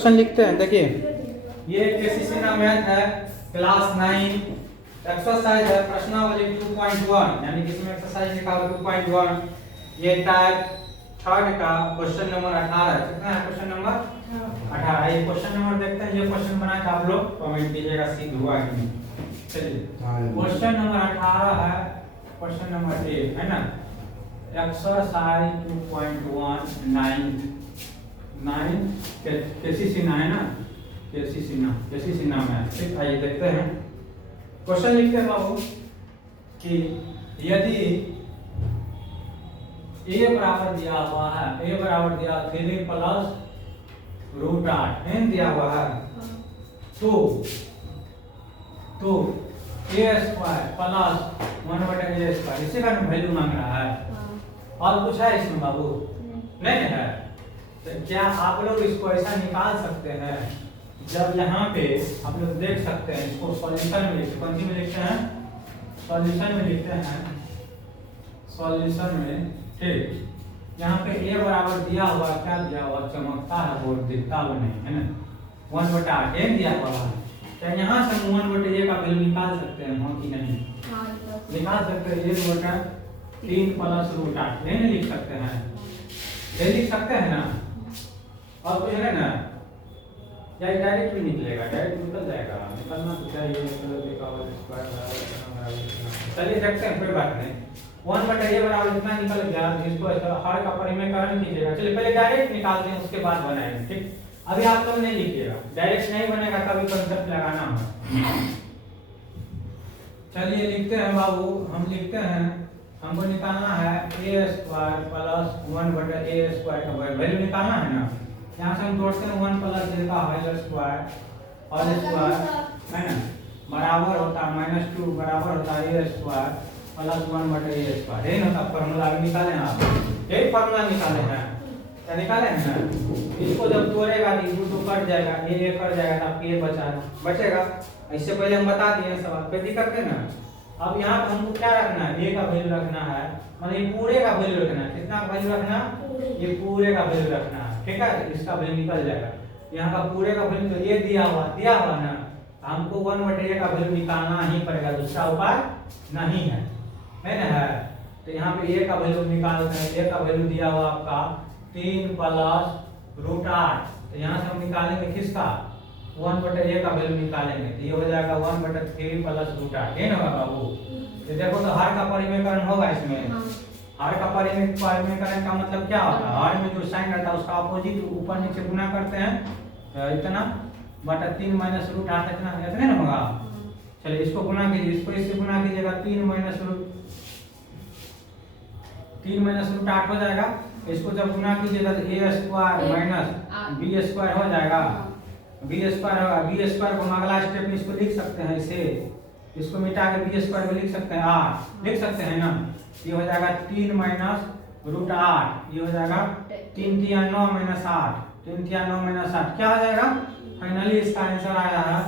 Question लिखते हैं। देखिए ये केसीसी ना मैथ है क्लास 9 एक्सरसाइज है प्रश्नावली 2.1 यानी कि इसमें एक्सरसाइज लिखा हुआ 2.1 ये टाइप थर्ड का क्वेश्चन नंबर 18 है। कितना है क्वेश्चन नंबर 18। ये क्वेश्चन नंबर देखते हैं। ये क्वेश्चन बनाया था आप लोग कमेंट कीजिएगा सीध हुआ कि नहीं। चलिए क्वेश्चन नंबर 18 है क्वेश्चन नंबर 1 है ना एक्सरसाइज 2.1 9 केसीसी ना है ना केसीसी ना में। ठीक आइए देखते हैं क्वेश्चन लिखते हैं बाबू कि यदि a बराबर दिया हुआ है a बराबर दिया 3 प्लस रूट 8 n दिया हुआ है तो a square plus 1/a square इसी का वैल्यू मांग रहा है। और कुछ है इसमें बाबू नहीं है। तो क्या आप लोग इसको ऐसा निकाल सकते हैं जब यहाँ पे आप लोग देख सकते हैं इसको सॉल्यूशन में लिखते कौन सी में लिखते हैं सॉल्यूशन में लिखते हैं सॉल्यूशन में। ठीक यहाँ पे a बराबर दिया हुआ क्या दिया हुआ चमकता है बोर्ड दिखता हुआ नहीं है ना 1/8 n दिया हुआ है। क्या यहाँ से 1/a का वैल्यू निकाल सकते हैं हाँ कि नहीं निकाल सकते हैं 1/3 प्लस रूट 8 नहीं लिख सकते हैं ये लिख सकते हैं ना। और कुछ है ना या डायरेक्ट भी निकलेगा डायरेक्ट निकल जाएगा निकलना तो चाहिए। चलिए देखते हैं कोई बात नहीं 1/a बराबर इतना निकल गया जिसको हर का परिमेयकरण कीजिएगा। चलिए पहले डायरेक्ट निकालते हैं उसके बाद बनाएंगे। ठीक अभी आप लोग नहीं लिखिएगा डायरेक्ट नहीं बनेगा तभी कांसेप्ट लगाना है। चलिए लिखते हैं बाबू हम लिखते हैं हमको निकालना है a square plus 1/a square का वैल्यू निकालना है ना। यहाँ से हम जोड़ते हैं 1 प्लस a का होल स्क्वायर और स्क्वायर है ना बराबर होता है -2 बराबर होता है a square plus 1/a square. यही होता फार्मूला अभी निकाले हैं आप यही फार्मूला निकाले हैं क्या निकाले हैं ना। इसको जब तोड़ेगा तो कट जाएगा a कट जाएगा तो आपको बचेगा। इससे पहले हम बता दिए सवाल पे दिक्कत है ना। अब यहाँ पे हमको क्या रखना है a का वैल्यू रखना है मतलब ये पूरे का वैल्यू रखना है। कितना वैल्यू रखना ये पूरे का वैल्यू रखना है। ठीक है इसका वैल्यू निकल जाएगा। यहाँ का पूरे का वैल्यू तो ये दिया हुआ ना हमको 1/a का वैल्यू निकालना ही पड़ेगा दूसरा उपाय नहीं है ना। तो यहाँ पे a का वैल्यू निकालते हैं a का वैल्यू दिया हुआ आपका 3 प्लस रूट 8। तो यहाँ से हम निकालेंगे किसका 1/a का वैल्यू निकालेंगे तो ये हो जाएगा 1/3 प्लस रूट 8 ये ना होगा बाबू। तो देखो तो हर का परिमेयकरण होगा इसमें हर का परिमेयकरण का मतलब क्या होता है हर में जो साइन रहता है उसका अपोजिट ऊपर नीचे गुना करते हैं इतना बटा 3 माइनस रूट 8 इतना ना होगा। चलिए इसको गुना कीजिए इसको इससे गुना कीजिएगा 3 माइनस रूट 8 हो जाएगा। इसको जब गुना कीजिएगा तो a square minus b square हो जाएगा b स्क्वायर होगा। b स्क्वायर को हम अगला स्टेप में इसको लिख सकते हैं इसे इसको मिटा के b स्क्वायर को लिख सकते हैं 8 लिख सकते हैं ना। ये हो जाएगा 3 माइनस रूट 8 ये हो जाएगा 3 3 9 माइनस 8 3 3 9 माइनस 8 क्या हो जाएगा फाइनली इसका आंसर आया है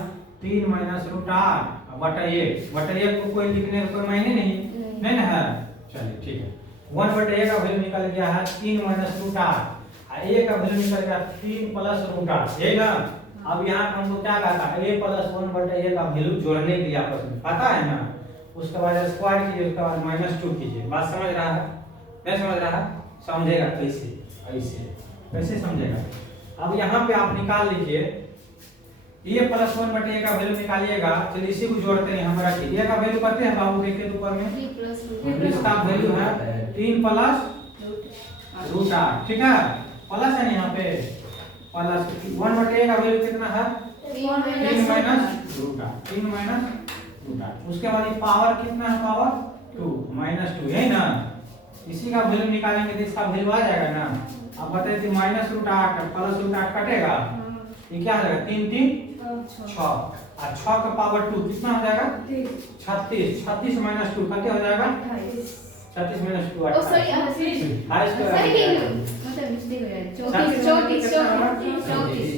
3 माइनस रूट 8 बटा 1 को कोई लिखने का कोई मायने नहीं ना है। चलिए ठीक है 1/a का वैल्यू निकल गया है 3 माइनस रूट 8 a का वैल्यू निकल गया 3 प्लस रूट 8 यही ना। अब यहाँ हमको क्या कहता है a प्लस 1/a का वैल्यू जोड़ने के लिए आपस में पता है ना। उसके बाद स्क्वायर कीजिए उसके बाद -2 कीजिए। बात समझ रहा है नहीं समझ रहा है समझेगा कैसे समझेगा। अब यहाँ पे आप निकाल लीजिए a प्लस 1/a का वैल्यू निकालिएगा। चलिए इसी को जोड़ते हैं हमारा a का वैल्यू करते हैं बाबू देखिए ऊपर में इसका वैल्यू है 3 प्लस रूट 8 ठीक है प्लस है यहाँ पे प्लस 1/a का वैल्यू कितना है 3 माइनस रूट 8 उसके बाद ये पावर कितना है पावर 2 -2 है ना। इसी का वैल्यू निकालेंगे तो इसका वैल्यू आ जाएगा ना। अब बताइए कि -√8 प्लस √8 कटेगा ये क्या हो जाएगा 3 3 6 और 6 का पावर 2 कितना हो जाएगा 36 36 -2 कितना हो जाएगा 36 -2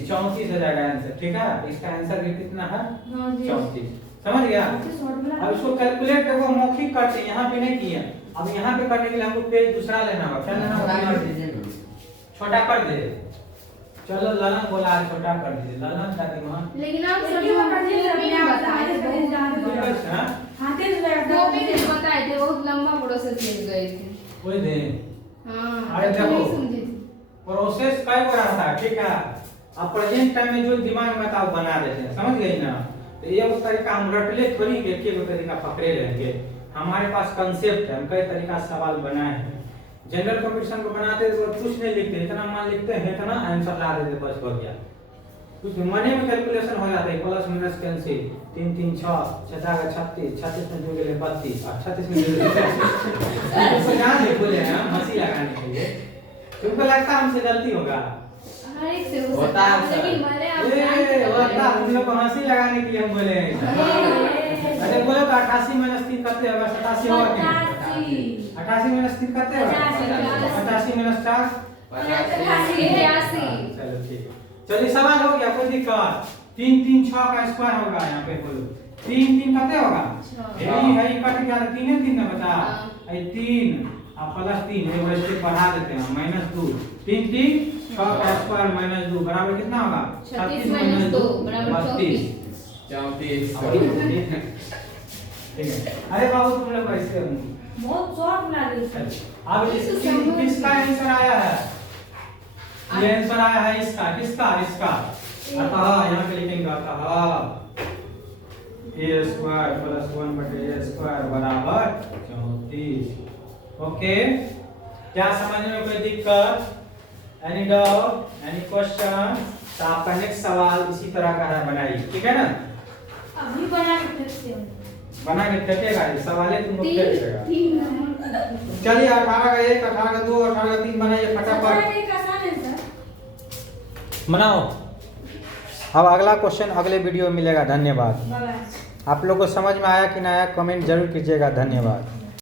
34 हो जाएगा आंसर। ठीक है इसका आंसर कितना है 34 समझ गया। अब इसको कैलकुलेट करके मौखिक करते हैं यहाँ पे नहीं किए। अब यहाँ पे करने के लिए हमको पेज दूसरा लेना होगा क्या लेना होगा छोटा कर दे चलो ललन बोला है छोटा कर दीजिए ललन दादीमान। लेकिन आप सभी बताए थे बताए थे बहुत लंबा प्रोसेस ले गए थे। कोई दे हाँ अरे देखो समझे प्रोसेस कई बार आता है ठीक है। अब प्रेजेंट टाइम में जो दिमाग में था वो बना देते हैं समझ गई ना। तो ये उस तरीका हम रटले थोड़ी के एक तरीका पकड़े रहेंगे। हमारे पास कंसेप्ट है हम कई तरीका से सवाल बनाए हैं। जनरल कंपटीशन को बनाते तो कुछ नहीं लिखते इतना मान लिखते हैं इतना आंसर ला देते बस हो गया। कुछ मने में कैलकुलेशन हो जाता है प्लस माइनस कैंसिल 3 3 6 6 का 36 36 में जुड़ गए 32 और 36 में जुड़ गए तो जान ले बोले हैं हंसी लगाने के लिए। तुमको लगता है हमसे गलती होगा हर एक से हो सकता है लेकिन मैंने आप होता तुम लोग को हंसी लगाने के लिए हम बोले हैं। अरे बोलो तो 88 माइनस 3 करते होगा 87 होगा कि 88 माइनस 3 करते होगा 88 माइनस 4 85। चलो ठीक है। चलिए सवाल हो गया कोई दिक्कत 3 3 6 का स्क्वायर होगा यहाँ पे बोलो 3 3 करते होगा यही है कट गया 3 3 ना बचा ये 3 अब प्लस 3 ये वाला स्टेप बढ़ा देते हैं माइनस 2 3 3 6 का स्क्वायर माइनस 2 बराबर कितना होगा 36 माइनस 2 बराबर 34। ठीक है। अरे बाबू तुम लोग ऐसे बहुत शॉर्ट बना रही है। अब किसका आंसर आया है ये आंसर आया है इसका किसका इसका अतः यहाँ पे लिखेंगे अतः a स्क्वायर प्लस 1 बटे a स्क्वायर बराबर 34। ओके क्या समझने में कोई दिक्कत एनी डाउट एनी क्वेश्चन। तो आपका नेक्स्ट सवाल इसी तरह का है बनाइए ठीक है ना। अभी बना के फेंकते हैं बना के फेंकेगा ये सवाल तुमको फेंकेगा। 3 नंबर चलिए 18 का 1 18 का 2 18 का 3 बनाइए फटाफट एक आसान है सर। बनाओ। अब अगला क्वेश्चन अगले वीडियो में मिलेगा। धन्यवाद। बाय। आप लोग को समझ में आया कि नहीं आया कमेंट जरूर कीजिएगा। धन्यवाद।